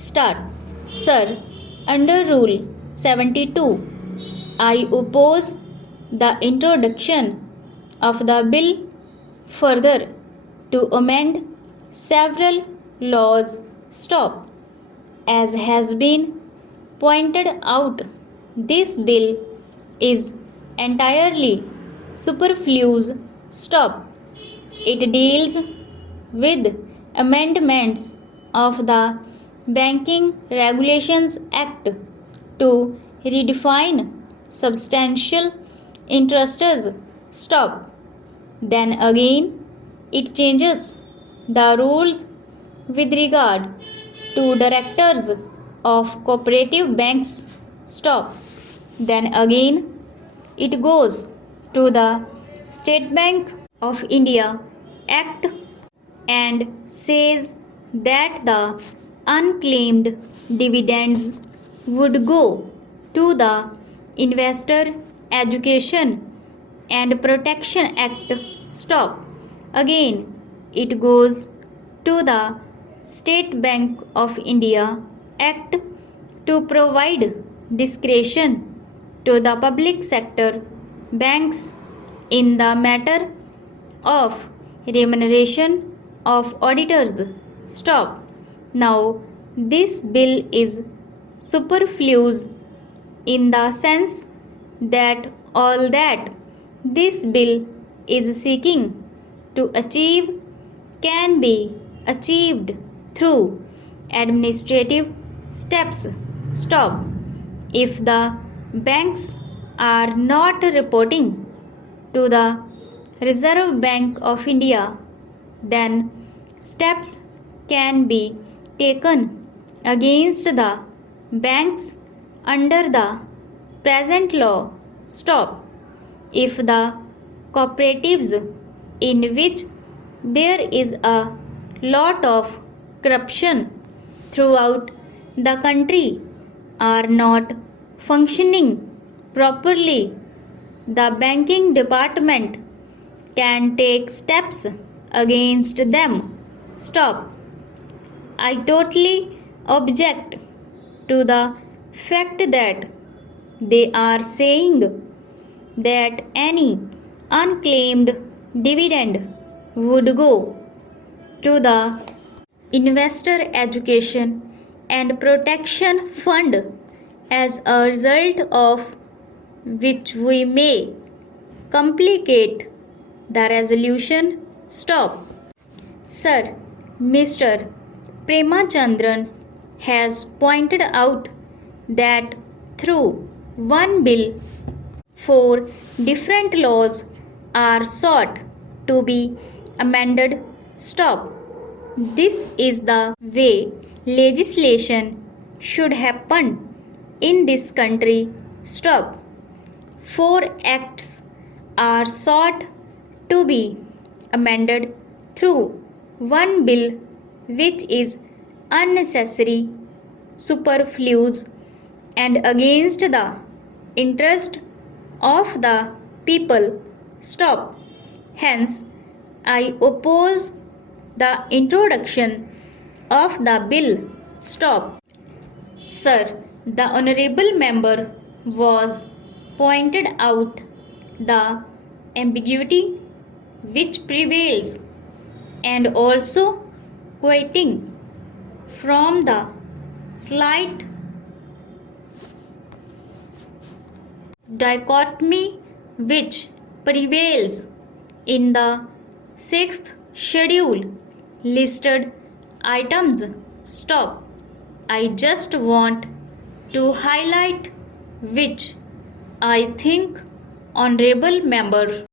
Start. Sir, under Rule 72, I oppose the introduction of the bill further to amend several laws. Stop. As has been pointed out, this bill is entirely superfluous. Stop. It deals with amendments of the Banking Regulations Act to redefine substantial interests. Stop. Then again, it changes the rules with regard to directors of cooperative banks. Stop. Then again, it goes to the State Bank of India Act and says that the unclaimed dividends would go to the Investor Education and Protection Act. Stop. Again, it goes to the State Bank of India Act to provide discretion to the public sector banks in the matter of remuneration of auditors. Stop. Now, this bill is superfluous in the sense that all that this bill is seeking to achieve can be achieved through administrative steps. Stop. If the banks are not reporting to the Reserve Bank of India, then steps can be taken against the banks under the present law. Stop. If the cooperatives in which there is a lot of corruption throughout the country are not functioning properly, the banking department can take steps against them. Stop. I totally object to the fact that they are saying that any unclaimed dividend would go to the Investor Education and Protection Fund, as a result of which we may complicate the resolution. Stop. Sir, Mr. Premachandran has pointed out that through one bill, 4 different laws are sought to be amended. Stop. This is the way legislation should happen in this country. Stop. 4 acts are sought to be amended through one bill, which is unnecessary, superfluous, and against the interest of the people. Stop. Hence, I oppose the introduction of the bill. Stop. Sir, the honorable member was pointed out the ambiguity which prevails and also quoting from the slight dichotomy which prevails in the 6th schedule listed items. Stop. I just want to highlight which I think honorable member